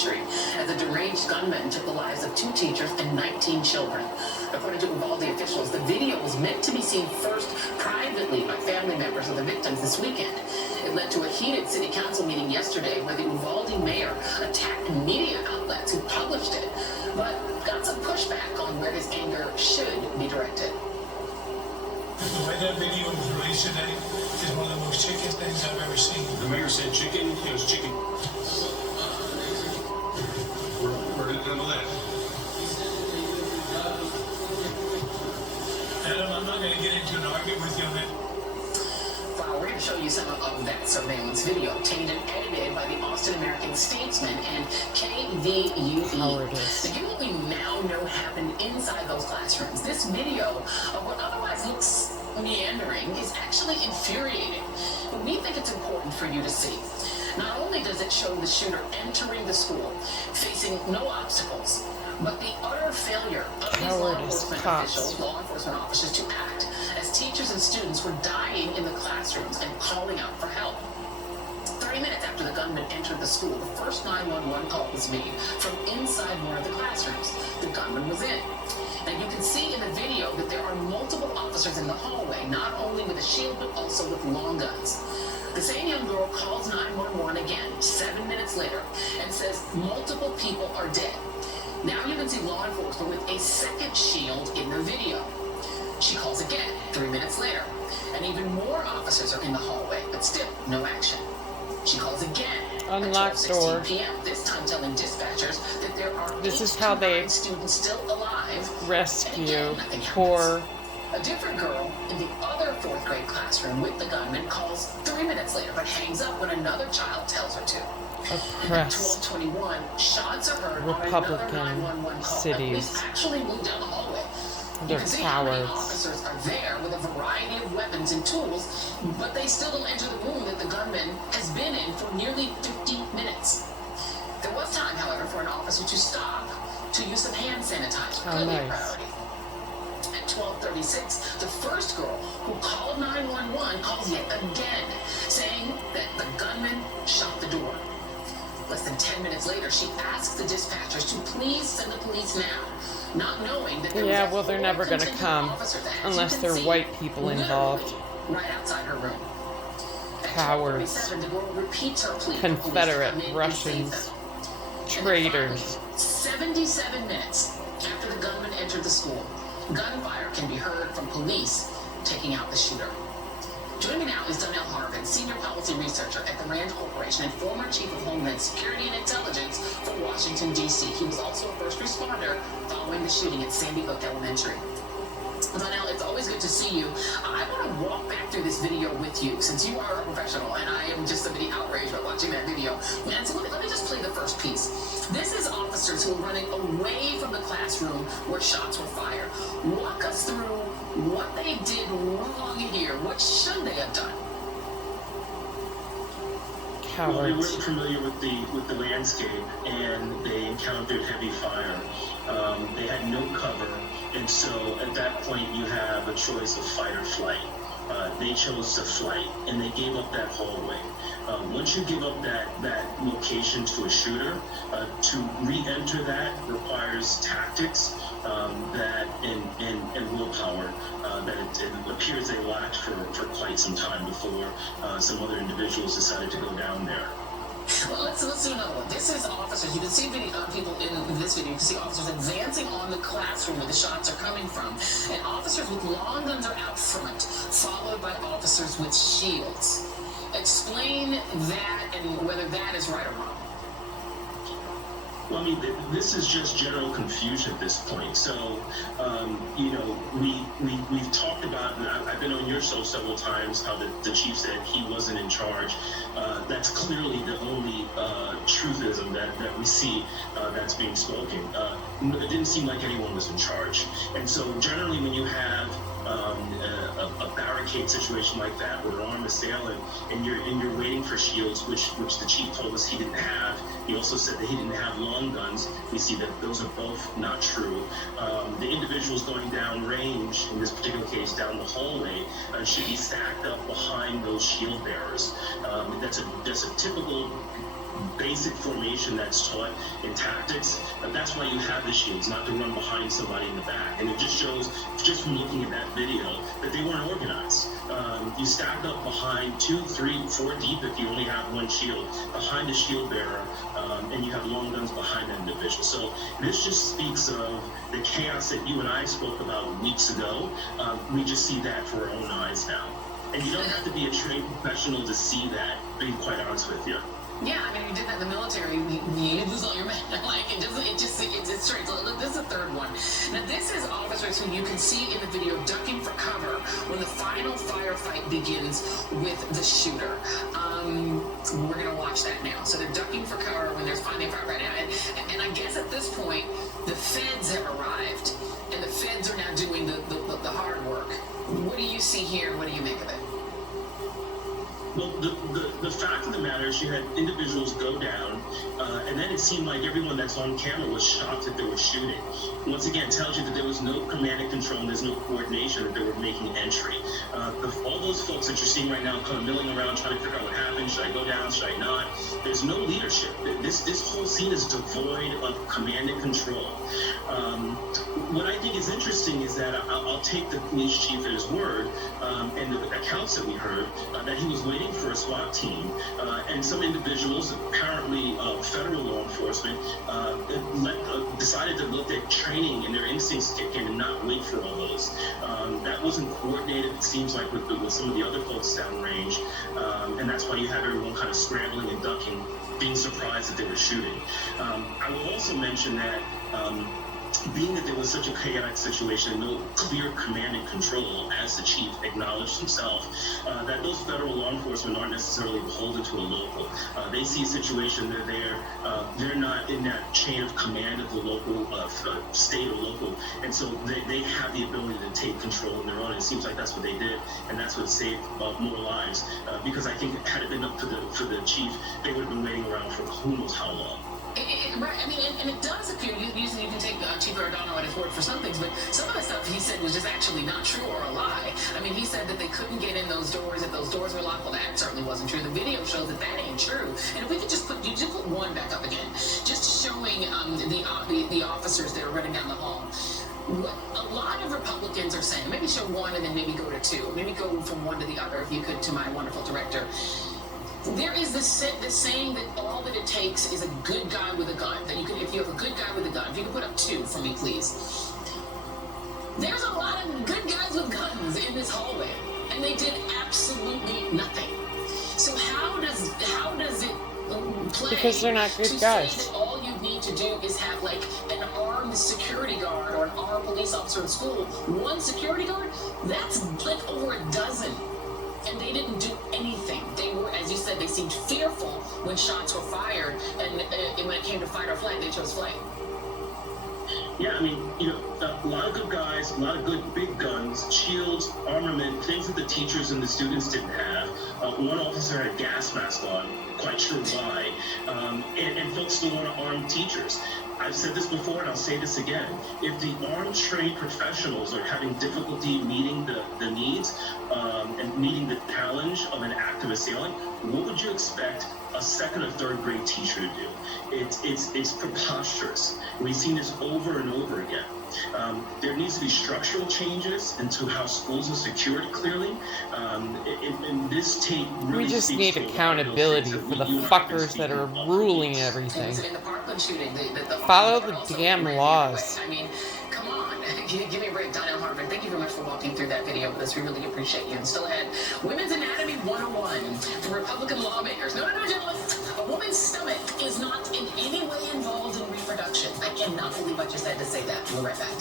Elementary as a deranged gunman took the lives of 2 teachers and 19 children. According to Uvalde officials, the video was meant to be seen first privately by family members of the victims this weekend. It led to a heated city council meeting yesterday where the Uvalde mayor attacked media outlets who published it, but got some pushback on where his anger should be directed. The way that video was released today is one of the most chicken things I've ever seen. The mayor said chicken, it was chicken. Where did none of that? Adam, I'm not going to get into an argument with you on that. Well, we're going to show you some of that surveillance video, obtained and edited by the Austin American Statesman and KVUE. Now, given what we now know happened inside those classrooms, this video of what otherwise looks meandering is actually infuriating. But we think it's important for you to see. Not only does it show the shooter entering the school, facing no obstacles, but the utter failure of these law enforcement officers to act as teachers and students were dying in the classrooms and calling out for help. 30 minutes after the gunman entered the school, the first 911 call was made from inside one of the classrooms. The gunman was in. Now you can see in the video that there are multiple officers in the hallway, not only with a shield but also with long guns. The same young girl calls 911 again 7 minutes later and says multiple people are dead. Now you can see law enforcement with a second shield in the video. She calls again 3 minutes later, and even more officers are in the hallway, but still no action. She calls again Unlocked at 12:16 door. p.m., this time telling dispatchers that there are This is how they students still alive. rescue poor. A different girl in the other 4th grade classroom with the gunman calls 3 minutes later, but hangs up when another child tells her to. At Oppressed 12:21, shots are heard Republican on another 911 call. cities. Police actually moved down the hallway. They're You can see how many cowards. officers are there with a variety of weapons and tools, but they still don't enter the room that the gunman has been in for nearly 50 minutes. There was time, however, for an officer to stop to use some hand sanitizer. How Clearly a nice. priority. At 12:36, the first girl who called 911 calls yet again, saying that the gunman shot the door. Less than 10 minutes later, she asks the dispatchers to please send the police now, not knowing that there was a they're never whole going to contingent come of officers that, as unless you can they're see, white people involved. literally right outside her room. At Cowards. 12:37, the girl repeats her plea for police to Confederate come in and Russians. save them. Traitors. 77 minutes after the gunman entered the school, gunfire can be heard from police taking out the shooter. Joining me now is Donnell Harvin, Senior Policy Researcher at the RAND Corporation and former Chief of Homeland Security and Intelligence for Washington, D.C. He was also a first responder following the shooting at Sandy Hook Elementary. Donnell, it's always good to see you. I want to walk back through this video with you since you are a professional and I am just a bit outraged by watching that video. And so let me just play the first piece. This is officers who are running away from the classroom where shots were fired. Walk us through what they did wrong here. What should they have done? Well, they Cowards. weren't familiar with the landscape, and they encountered heavy fire. They had no cover, and so at that point you have a choice of fight or flight. They chose to flight, and they gave up that hallway. Once you give up that location to a shooter, to re-enter that requires tactics and willpower that it appears they lacked for quite some time before some other individuals decided to go down there. Well, let's do another one. This is officers. You can see people in this video. You can see officers advancing on the classroom where the shots are coming from. And officers with long guns are out front, followed by officers with shields. Explain that and whether that is right or wrong. Well, I mean, this is just general confusion at this point. So, we've talked about, and I've been on your show several times, how the chief said he wasn't in charge. That's clearly the only truthism that we see that's being spoken. It didn't seem like anyone was in charge. And so generally when you have a barricade situation like that with an armed assailant and you're waiting for shields, which the chief told us he didn't have. He also said that he didn't have long guns. We see that those are both not true. The individuals going down range, in this particular case down the hallway, should be stacked up behind those shield bearers. That's a typical basic formation that's taught in tactics. That's why you have the shields, not to run behind somebody in the back. And it just shows, just from looking at that video, that they weren't organized. You stacked up behind 2, 3, 4 deep if you only have one shield, behind the shield bearer, and you have long guns behind that individual. So this just speaks of the chaos that you and I spoke about weeks ago. We just see that for our own eyes now. And you don't have to be a trained professional to see that, being quite honest with you. Yeah, I mean, you did that in the military. You lose all your men. Like, it's straight. Look, this is the third one. Now, this is officers who you can see in the video ducking for cover when the final firefight begins with the shooter. We're going to watch that now. So they're ducking for cover when there's finally a firefight. And I guess at this point, the feds have arrived. And the feds are now doing the hard work. What do you see here? What do you make of it? Well, the fact of the matter is you had individuals go down, and then it seemed like everyone that's on camera was shocked that they were shooting. Once again, it tells you that there was no command and control, and there's no coordination, that they were making entry. All those folks that you're seeing right now kind of milling around trying to figure out what happened, should I go down, should I not? There's no leadership. This whole scene is devoid of command and control. What I think is interesting is that I'll take the police chief at his word, and the accounts that we heard, that he was waiting for a SWAT team, and some individuals, apparently federal law enforcement, decided to look at training and their instincts kick in and not wait for all those. That wasn't coordinated, it seems like, with some of the other folks downrange, and that's why you have everyone kind of scrambling and ducking, being surprised that they were shooting. I will also mention that being that there was such a chaotic situation, no clear command and control, as the chief acknowledged himself, that those federal law enforcement aren't necessarily beholden to a local. They see a situation, they're there, they're not in that chain of command of the local, state or local, and so they have the ability to take control on their own. It seems like that's what they did, and that's what saved more lives, because I think had it been up to the chief, they would have been waiting around for who knows how long. Right, I mean, and it does appear, usually you can take Chief Arredondo at his word for some things, but some of the stuff he said was just actually not true or a lie. I mean, he said that they couldn't get in those doors, that those doors were locked. Well, that certainly wasn't true. The video shows that that ain't true. And if we could just put one back up again, just showing the officers that are running down the hall. What a lot of Republicans are saying, maybe show one and then maybe go to two, maybe go from one to the other, if you could, to my wonderful director. There is this saying that all that it takes is a good guy with a gun. That if you have a good guy with a gun, if you could put up two for me, please. There's a lot of good guys with guns in this hallway, and they did absolutely nothing. So how does it play? Because they're not good guys. Say that all you need to do is have like an armed security guard or an armed police officer in school. One security guard? That's like over a dozen. And they didn't do anything. They were, as you said, they seemed fearful when shots were fired, and when it came to fight or flight, they chose flight. Yeah, I mean, a lot of good guys, a lot of good big guns, shields, armament, things that the teachers and the students didn't have. One officer had a gas mask on, quite sure why, and folks still want to arm teachers. I've said this before and I'll say this again. If the armed trained professionals are having difficulty meeting the needs and meeting the challenge of an active assailant, what would you expect a second or third grade teacher to do? It's preposterous. We've seen this over and over again. There needs to be structural changes into how schools are secured clearly. And this tape really we just need accountability for the fuckers that are ruling everything. In the Parkland shooting, Follow the damn laws. I mean, come on. Give me a break, Donnell Harvard. Thank you very much for walking through that video with us. We really appreciate you. And still ahead, Women's Anatomy 101 for Republican lawmakers. No, gentlemen. A woman's stomach is not in any way involved in reproduction. I cannot believe I just had to say that. We'll be right back.